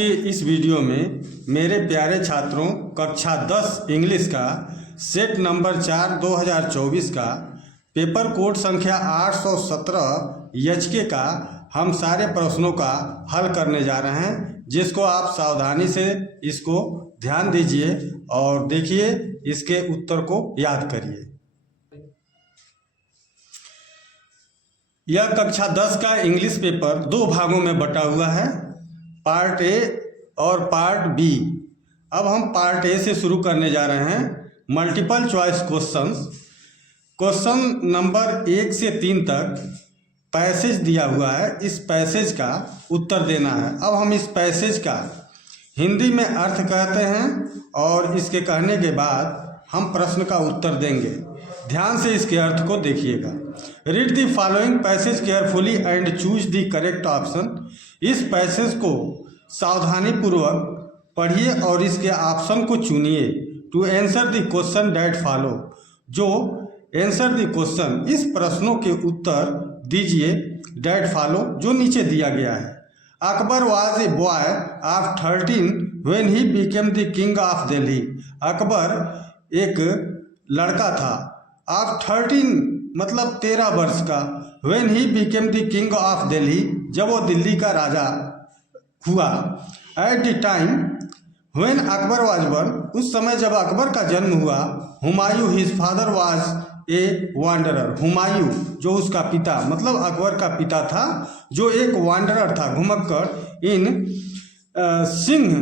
के इस वीडियो में मेरे प्यारे छात्रों कक्षा 10 इंग्लिश का सेट नंबर 4 2024 का पेपर कोड संख्या 817 एचके का हम सारे प्रश्नों का हल करने जा रहे हैं, जिसको आप सावधानी से इसको ध्यान दीजिए और देखिए, इसके उत्तर को याद करिए। यह कक्षा 10 का इंग्लिश पेपर दो भागों में बटा हुआ है, पार्ट ए और पार्ट बी। अब हम पार्ट ए से शुरू करने जा रहे हैं। Multiple choice questions, question number 1 से 3 तक पैसेज दिया हुआ है, इस पैसेज का उत्तर देना है। अब हम इस पैसेज का हिंदी में अर्थ कहते हैं और इसके कहने के बाद हम प्रश्न का उत्तर देंगे। ध्यान से इसके अर्थ को देखिएगा। Read the following passage carefully and choose the correct option. इस पैसेज को सावधानी पूर्वक पढ़िए और इसके ऑप्शन को चुनिए। To answer the question that follow, जो आंसर द क्वेश्चन, इस प्रश्नों के उत्तर दीजिए दैट फॉलो, जो नीचे दिया गया है। Akbar was a boy of 13 when he became the king of Delhi. Akbar एक लड़का था, ऑफ 13 मतलब 13 वर्ष का, when he became the king of Delhi, जब वो दिल्ली का राजा हुआ। At the time when Akbar was born, उस समय जब अकबर का जन्म हुआ। Humayun his father was a wanderer, Humayun जो उसका पिता मतलब अकबर का पिता था, जो एक वांडरर था, घुमक्कड़। In Singh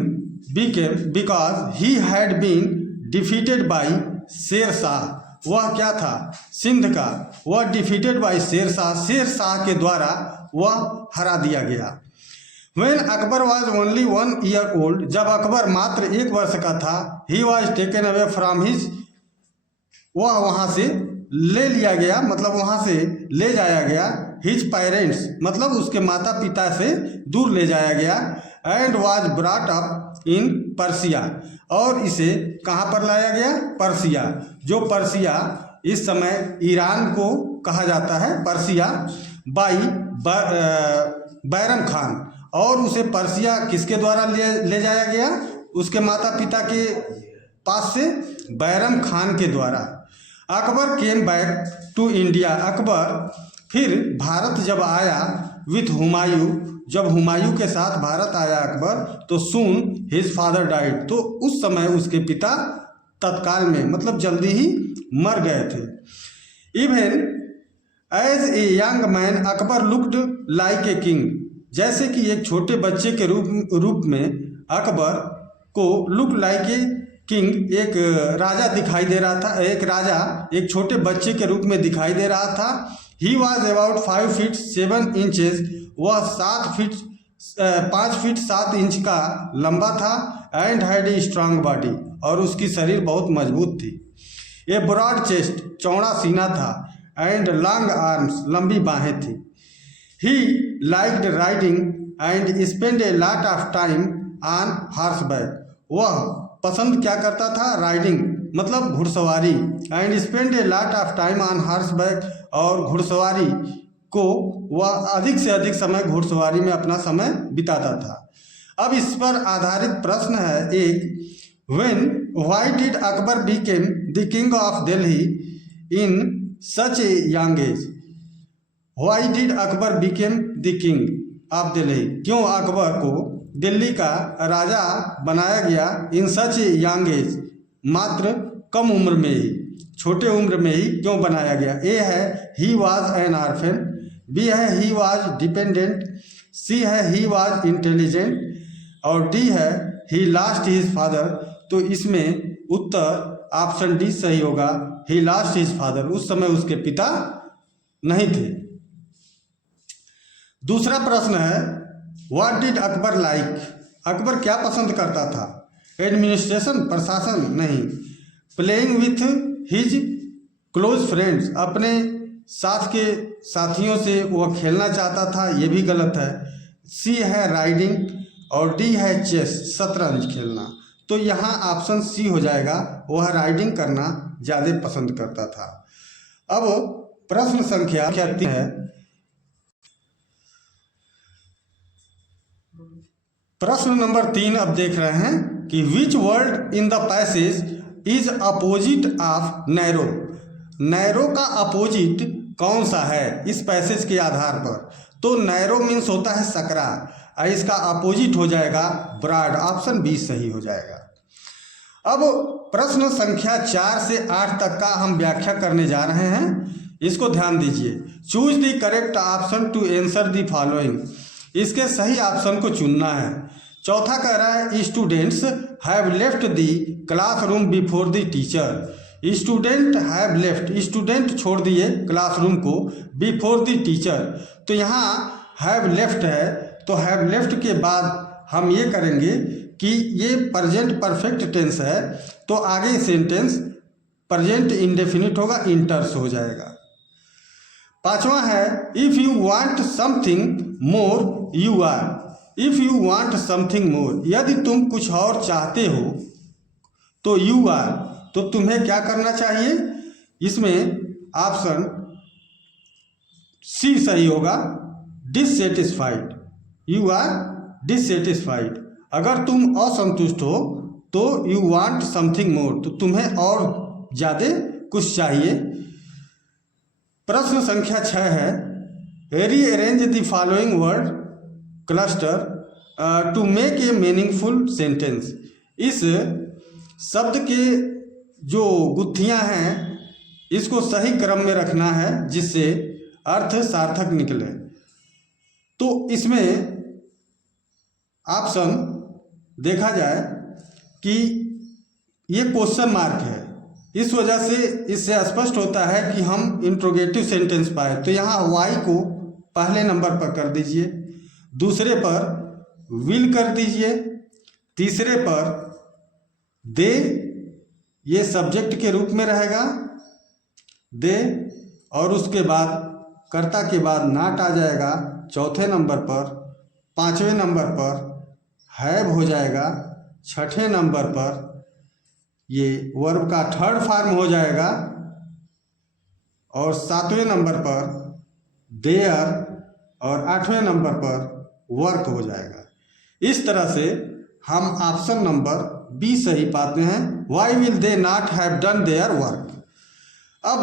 became because he had been defeated by Sher Shah. वह क्या था? सिंध का। वह डिफीटेड बाई शेर शाह, शेर शाह के द्वारा वह हरा दिया गया। When Akbar was only 1 year old, जब अकबर मात्र 1 वर्ष का था, he was taken away from his, वह वहाँ से ले लिया गया, मतलब वहाँ से ले जाया गया। his parents मतलब उसके माता पिता से दूर ले जाया गया। and was brought up in Persia, और इसे कहाँ पर लाया गया? पर्सिया, जो पर्सिया इस समय ईरान को कहा जाता है, पर्सिया। बाई बैरम खान, और उसे पर्सिया किसके द्वारा ले जाया गया? उसके माता पिता के पास से बैरम खान के द्वारा। Akbar came back to India, Akbar फिर भारत जब आया विथ हुमायूं, जब हुमायूं के साथ भारत आया अकबर, तो सून हिज फादर डाइड, तो उस समय उसके पिता तत्काल में मतलब जल्दी ही मर गए थे। Even as a young man Akbar looked like a king, जैसे कि एक छोटे बच्चे के रूप में अकबर को लुक लाइक ए किंग, एक राजा दिखाई दे रहा था, एक राजा एक छोटे बच्चे के रूप में दिखाई दे रहा था। He was about 5 feet 7 inches, वह 5 feet 7 इंच का लंबा था। And had a strong body, और उसकी शरीर बहुत मजबूत थी। ए ब्रॉड चेस्ट, चौड़ा सीना था। एंड लॉन्ग आर्म्स, लंबी बाहें थी। He liked riding and spent a lot of time on horseback, वह पसंद क्या करता था? राइडिंग मतलब घुड़सवारी। And spend a lot of time on horseback, और घुड़सवारी को वह अधिक से अधिक समय घुड़सवारी में अपना समय बिताता था। अब इस पर आधारित प्रश्न है एक, when why did Akbar became the king of Delhi in such a young age. Why did Akbar became the king of Delhi, क्यों अकबर को दिल्ली का राजा बनाया गया? इन सच ए यंग एज, मात्र कम उम्र में ही, छोटे उम्र में ही क्यों बनाया गया? ए है he was an orphan, B है ही वॉज डिपेंडेंट, सी है ही वॉज इंटेलिजेंट, और डी है ही लॉस्ट हिज फादर। तो इसमें उत्तर ऑप्शन डी सही होगा, ही लॉस्ट हिज फादर, उस समय उसके पिता नहीं थे। दूसरा प्रश्न है, what did Akbar like, Akbar क्या पसंद करता था? एडमिनिस्ट्रेशन, प्रशासन नहीं। Playing with his close friends, अपने साथ के साथियों से वह खेलना चाहता था, ये भी गलत है। सी है राइडिंग, और डी है चेस, शतरंज खेलना। तो यहाँ ऑप्शन सी हो जाएगा, वह राइडिंग करना ज़्यादा पसंद करता था। अब प्रश्न संख्या 3 है, प्रश्न नंबर 3 अब देख रहे हैं कि which word in the passage is opposite of narrow. Narrow का अपोजिट कौन सा है इस पैसेज के आधार पर? तो नैरो मीन्स होता है सकरा और इसका अपोजिट हो जाएगा ब्रॉड। ऑप्शन बी सही हो जाएगा। अब प्रश्न संख्या 4 से 8 तक का हम व्याख्या करने जा रहे हैं, इसको ध्यान दीजिए। Choose the correct option to answer the following. इसके सही ऑप्शन को चुनना है। चौथा कह रहा है students have left the classroom before the teacher. Student have left, student छोड़ दिए क्लासरूम को बिफोर द टीचर। तो यहाँ हैव लेफ्ट है, तो हैव लेफ्ट के बाद हम ये करेंगे कि ये प्रेजेंट परफेक्ट टेंस है, तो आगे सेंटेंस प्रेजेंट इंडेफिनिट होगा, इंटर्स हो जाएगा। पांचवा है if you want something more you are. If you want something more, यदि तुम कुछ और चाहते हो तो यू आर, तो तुम्हें क्या करना चाहिए? इसमें ऑप्शन सी सही होगा, डिससेटिस्फाइड। You are dissatisfied. अगर तुम असंतुष्ट हो तो यू वांट समथिंग मोर, तो तुम्हें और ज़्यादा कुछ चाहिए। प्रश्न संख्या 6 है rearrange the following word cluster to make a meaningful sentence. इस शब्द के जो गुत्थियां हैं इसको सही क्रम में रखना है जिससे अर्थ सार्थक निकले। तो इसमें ऑप्शन देखा जाए कि ये क्वेश्चन मार्क है, इस वजह से इससे स्पष्ट होता है कि हम इंट्रोगेटिव सेंटेंस पाए। तो यहाँ वाई को पहले नंबर पर कर दीजिए, दूसरे पर विल कर दीजिए, तीसरे पर दे, ये सब्जेक्ट के रूप में रहेगा दे, और उसके बाद कर्ता के बाद नाट आ जाएगा चौथे नंबर पर, पांचवें नंबर पर हैव हो जाएगा, छठे नंबर पर ये वर्ब का थर्ड फॉर्म हो जाएगा, और सातवें नंबर पर देयर, और आठवें नंबर पर वर्क हो जाएगा। इस तरह से हम ऑप्शन नंबर बी सही पाते हैं, why will they not have done their work. अब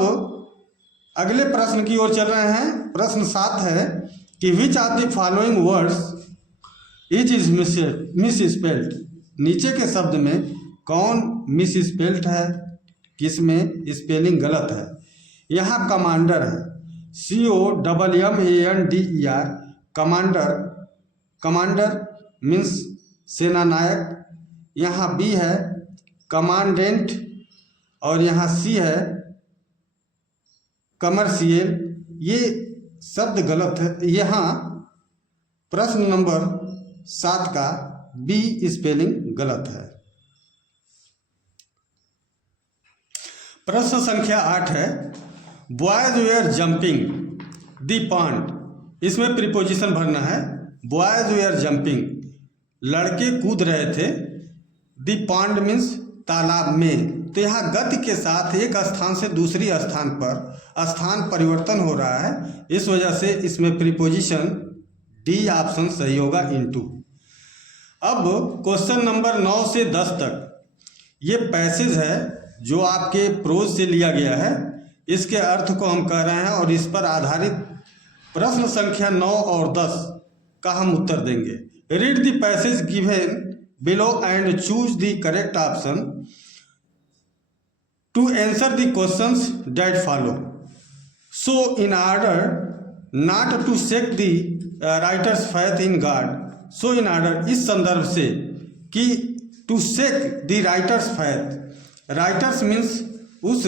अगले प्रश्न की ओर चल रहे हैं। प्रश्न 7 है कि which are the following words is misspelled. नीचे के शब्द में कौन मिस स्पेल्ड है, किसमें स्पेलिंग गलत है? यहाँ कमांडर है, COMMANDER, कमांडर। कमांडर मीन्स सेनानायक। यहाँ बी है कमांडेंट, और यहाँ सी है कमर्शियल। ये शब्द गलत है। यहाँ प्रश्न नंबर 7 का बी स्पेलिंग गलत है। प्रश्न संख्या 8 है boys were jumping the pond. इसमें प्रीपोजिशन भरना है। बॉयज वेयर जंपिंग, लड़के कूद रहे थे, द पॉन्ड मीन्स तालाब में। तो यहाँ गति के साथ एक स्थान से दूसरी स्थान पर स्थान परिवर्तन हो रहा है, इस वजह से इसमें प्रीपोजिशन डी ऑप्शन सही होगा, इनटू। अब क्वेश्चन नंबर 9 से 10 तक ये पैसेज है जो आपके प्रोज से लिया गया है, इसके अर्थ को हम कह रहे हैं और इस पर आधारित प्रश्न संख्या 9 और 10 का हम उत्तर देंगे। Read the passage given below and choose the correct option to answer the questions that follow. So in order not to shake the writer's faith in God. So in order, इस संदर्भ से कि to shake the writer's faith. Writer's means उस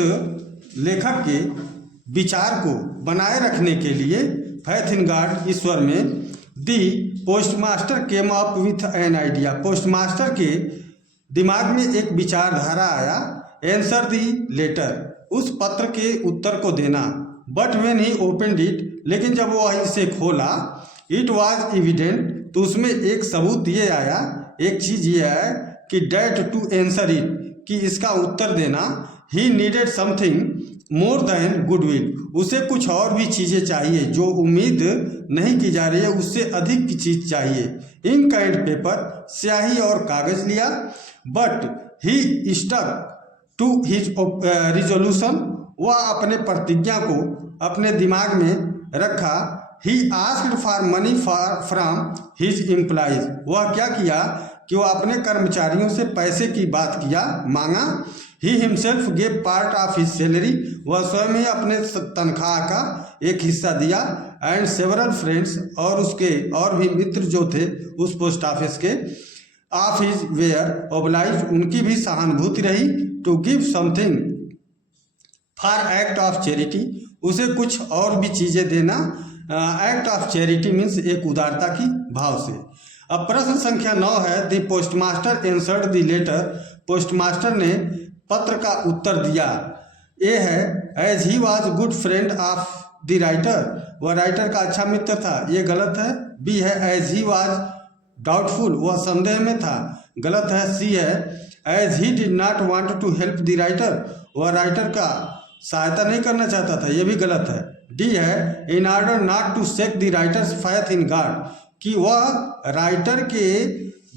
लेखक के विचार को बनाए रखने के लिए, फेथ इन गॉड ईश्वर में। The postmaster came up with an idea, postmaster के दिमाग में एक विचारधारा आया। आंसर दी लेटर, उस पत्र के उत्तर को देना। But when he opened it, लेकिन जब वह इसे खोला, इट वाज एविडेंट, तो उसमें एक सबूत ये आया, एक चीज़ ये आया कि डैट टू आंसर इट, कि इसका उत्तर देना। He needed something, more than goodwill, उसे कुछ और भी चीज़ें चाहिए, जो उम्मीद नहीं की जा रही है उससे अधिक की चीज़ चाहिए। इंक एंड पेपर, स्याही और कागज लिया। But he stuck to his resolution, वह अपने प्रतिज्ञा को अपने दिमाग में रखा। He asked for money from his employees, वह क्या किया कि वह अपने कर्मचारियों से पैसे की बात किया, मांगा। He himself gave part of his salary, वह स्वयं ही अपने तनख्वाह का एक हिस्सा दिया। एंड सेवरल फ्रेंड्स, और उसके और भी मित्र जो थे उस पोस्ट ऑफिस के, ऑफ हिज वेयर ओब्लाइज, उनकी भी सहानुभूति रही। To give something for act of charity, उसे कुछ और भी चीज़ें देना। एक्ट ऑफ चैरिटी मीन्स एक उदारता की भाव से। अब प्रश्न संख्या 9 है, the postmaster answered the letter, postmaster ने पत्र का उत्तर दिया। ए है, as he was good friend of the writer, वह राइटर का अच्छा मित्र था, ये गलत है। बी है, एज ही वॉज डाउटफुल, वह संदेह में था, गलत है। सी है, as he did not want to help the writer, वह राइटर का सहायता नहीं करना चाहता था, यह भी गलत है। डी है, in order not to shake the writer's faith in God, कि वह राइटर के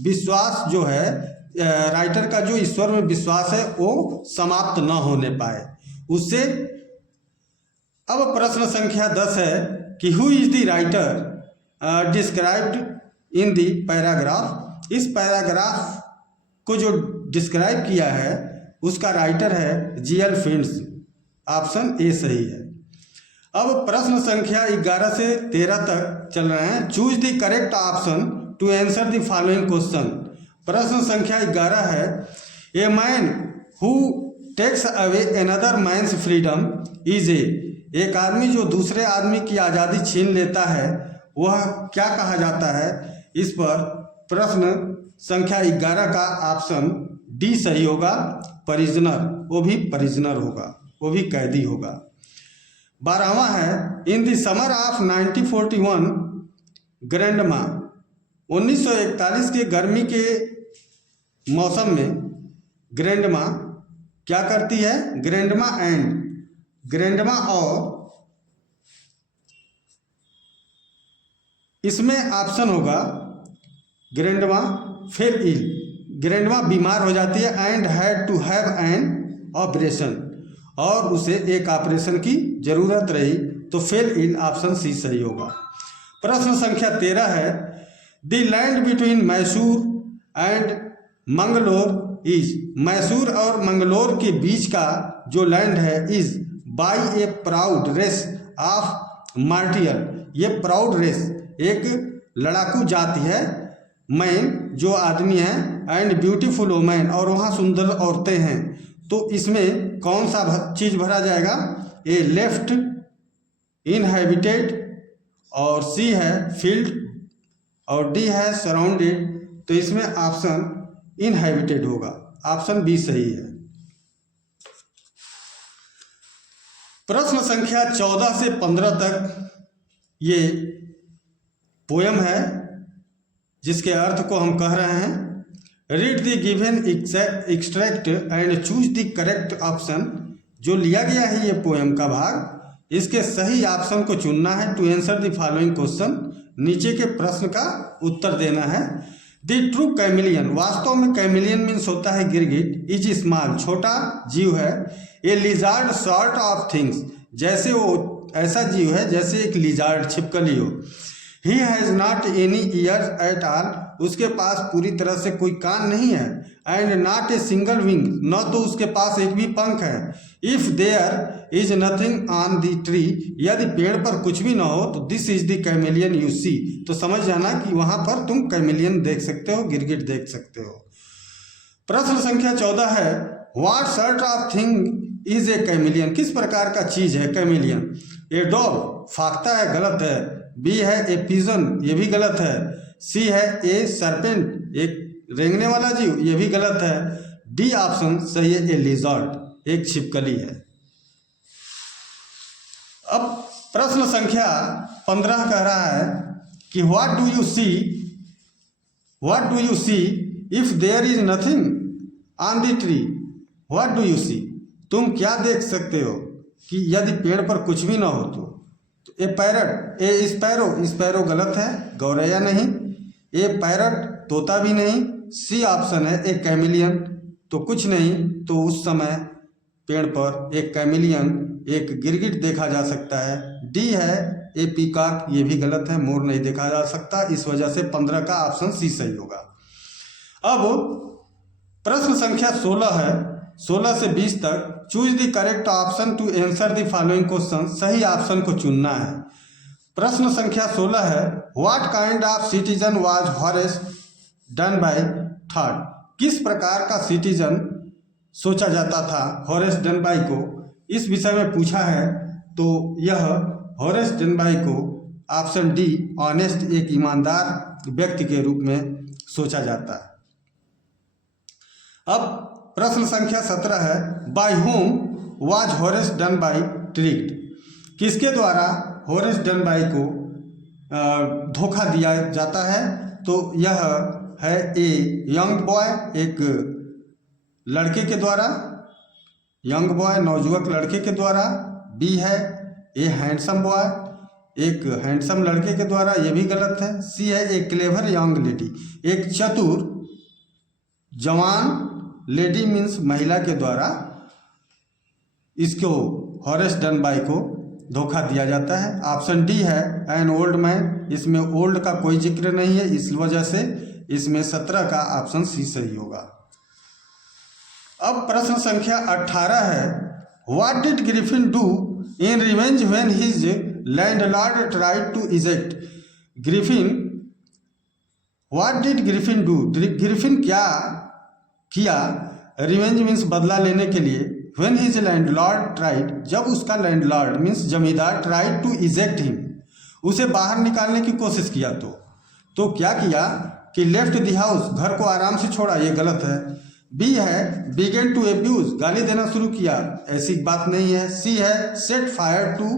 विश्वास जो है, राइटर का जो ईश्वर में विश्वास है वो समाप्त न होने पाए उससे। अब प्रश्न संख्या 10 है कि who is the writer described in the paragraph, इस पैराग्राफ को जो डिस्क्राइब किया है उसका राइटर है जी.एल. फिंच, ऑप्शन ए सही है। अब प्रश्न संख्या 11 से 13 तक चल रहे हैं। Choose the correct option to answer the following question. प्रश्न संख्या 11 है, a man who takes away another man's freedom is a, एक आदमी जो दूसरे आदमी की आज़ादी छीन लेता है वह क्या कहा जाता है। इस पर प्रश्न संख्या 11 का ऑप्शन डी सही होगा, परिजनर, वो भी परिजनर होगा, वो भी कैदी होगा। 12वां है, in the summer of 1941 grandma, 1941 के गर्मी के मौसम में ग्रैंडमा क्या करती है। ग्रैंडमा एंड, ग्रैंडमा और, इसमें ऑप्शन होगा ग्रैंडमा फेल इल, ग्रैंडमा बीमार हो जाती है। And had to have an operation, और उसे एक ऑपरेशन की जरूरत रही, तो फेल इल, ऑप्शन सी सही होगा। प्रश्न संख्या 13 है, the land between Mysore and Mangalore is, Mysore और मंगलोर के बीच का जो लैंड है is by a proud race of martial, ये प्राउड रेस एक लड़ाकू जाति है। मैन जो आदमी है, एंड ब्यूटीफुल वोमेन, और वहाँ सुंदर औरतें हैं, तो इसमें कौन सा चीज़ भरा जाएगा। ए लेफ्ट इनहैबिटेड, और सी है फील्ड, और डी है सराउंडेड, तो इसमें ऑप्शन इनहैबिटेड होगा, ऑप्शन बी सही है। प्रश्न संख्या 14 से 15 तक ये पोयम है जिसके अर्थ को हम कह रहे हैं। Read the given extract and choose the correct option, जो लिया गया है ये पोयम का भाग, इसके सही ऑप्शन को चुनना है। To answer the following question, नीचे के प्रश्न का उत्तर देना है। द ट्रू कैमिलियन, वास्तव में कैमिलियन मीन्स होता है गिरगिट। इज स्मॉल, छोटा जीव है। ए लिजार्ड सॉर्ट ऑफ थिंग्स, जैसे वो ऐसा जीव है जैसे एक लिजार्ड, छिपकली हो। He has not any ears at all, उसके पास पूरी तरह से कोई कान नहीं है। And not a single wing, न तो उसके पास एक भी पंख है। If there is nothing on the tree, यदि पेड़ पर कुछ भी ना हो तो this is the chameleon you see, तो समझ जाना कि वहां पर तुम कैमिलियन देख सकते हो, गिरगिट देख सकते हो। प्रश्न संख्या 14 है, what sort of thing is a chameleon, किस प्रकार का चीज है कैमिलियन। ए डॉग, फाख्ता है, गलत है। बी है ए पिजन, ये भी गलत है। सी है ए सरपेंट, एक रेंगने वाला जीव, ये भी गलत है। डी ऑप्शन सही है, ए लिजर्ड, एक छिपकली है। अब प्रश्न संख्या 15 कह रहा है कि what do you see if there is nothing on the tree, what do you see, तुम क्या देख सकते हो कि यदि पेड़ पर कुछ भी ना हो तो ए पैरट, ए स्पैरो, स्पैरो गलत है, गौरैया नहीं। ए पैरट, तोता भी नहीं। सी ऑप्शन है ए कैमिलियन, तो कुछ नहीं। तो उस समय पेड़ पर एक कैमिलियन, एक गिरगिट देखा जा सकता है। डी है ए पीकॉक, ये भी गलत है, मोर नहीं देखा जा सकता। इस वजह से 15 का ऑप्शन सी सही होगा। अब प्रश्न संख्या 16 है, 16 से 20 तक। Choose the correct option to answer the following question, सही ऑप्शन को चुनना है। प्रश्न संख्या 16 है, what kind of citizen was Horace Danby thought, किस प्रकार का सिटीजन सोचा जाता था हॉरेस डनबाई को, इस विषय में पूछा है। तो यह हॉरेस डनबाई को ऑप्शन डी ऑनेस्ट, एक ईमानदार व्यक्ति के रूप में सोचा जाता है। अब प्रश्न संख्या 17 है, by whom was Horace Danby tricked, किसके द्वारा हॉरेस डनबाई को धोखा दिया जाता है। तो यह है ए यंग बॉय, एक लड़के के द्वारा, यंग बॉय नौजुवक लड़के के द्वारा। बी है ए हैंडसम बॉय, एक हैंडसम लड़के के द्वारा, ये भी गलत है। सी है ए क्लेवर यंग लेडी, एक चतुर जवान लेडी मीन्स महिला के द्वारा इसको हॉरेस डनबाई को धोखा दिया जाता है। ऑप्शन डी है एन ओल्ड मैन, इसमें ओल्ड का कोई जिक्र नहीं है, इस वजह से इसमें 17 का ऑप्शन सी सही होगा। अब प्रश्न संख्या 18 है, what did Griffin do in revenge when his landlord tried to eject, Griffin, what did Griffin do, Griffin क्या किया, रिवेंज मीन्स बदला लेने के लिए, व्हेन हिज लैंडलॉर्ड ट्राइड, जब उसका लैंडलॉर्ड मीन्स जमींदार ट्राइड टू इजेक्ट हिम, उसे बाहर निकालने की कोशिश किया। तो क्या किया कि लेफ्ट द हाउस, घर को आराम से छोड़ा, ये गलत है। बी है बिगेन टू एब्यूज, गाली देना शुरू किया, ऐसी बात नहीं है। सी है set fire to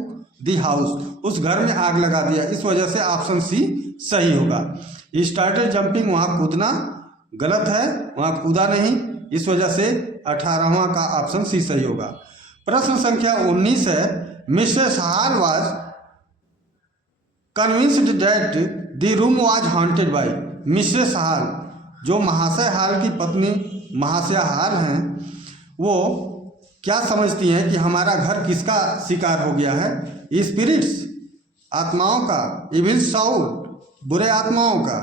the house, उस घर में आग लगा दिया, इस वजह से ऑप्शन सी सही होगा। स्टार्टेड जंपिंग, वहाँ कूदना, गलत है, वहाँ कूदा नहीं, इस वजह से 18वां का ऑप्शन सी सही होगा। प्रश्न संख्या 19 है, Mrs Hall was convinced that the room was haunted by, Mrs Hall, जो महाशय हाल की पत्नी महाशय हाल हैं, वो क्या समझती हैं कि हमारा घर किसका शिकार हो गया है। स्पिरिट्स, आत्माओं का, इविल साउल, बुरे आत्माओं का,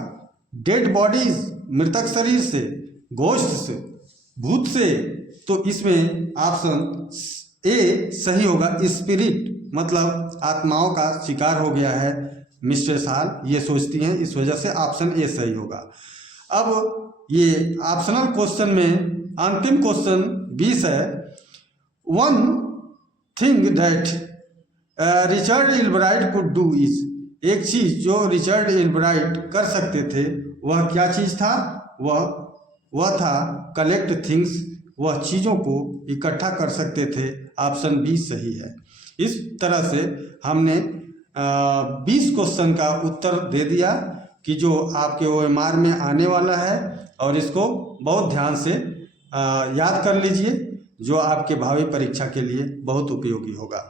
डेड बॉडीज, मृतक शरीर से, घोस्ट से, भूत से। तो इसमें ऑप्शन ए सही होगा, स्पिरिट मतलब आत्माओं का शिकार हो गया है मिस्ट्रेस हाल, ये सोचती हैं, इस वजह से ऑप्शन ए सही होगा। अब ये ऑप्शनल क्वेश्चन में अंतिम क्वेश्चन 20 है, one thing that Richard Albright could do is, एक चीज जो रिचर्ड एल्ब्राइट कर सकते थे वह क्या चीज था, वह था कलेक्ट थिंग्स, वह चीज़ों को इकट्ठा कर सकते थे। ऑप्शन बी सही है। इस तरह से हमने 20 क्वेश्चन का उत्तर दे दिया कि जो आपके OMR में आने वाला है, और इसको बहुत ध्यान से याद कर लीजिए, जो आपके भावी परीक्षा के लिए बहुत उपयोगी होगा।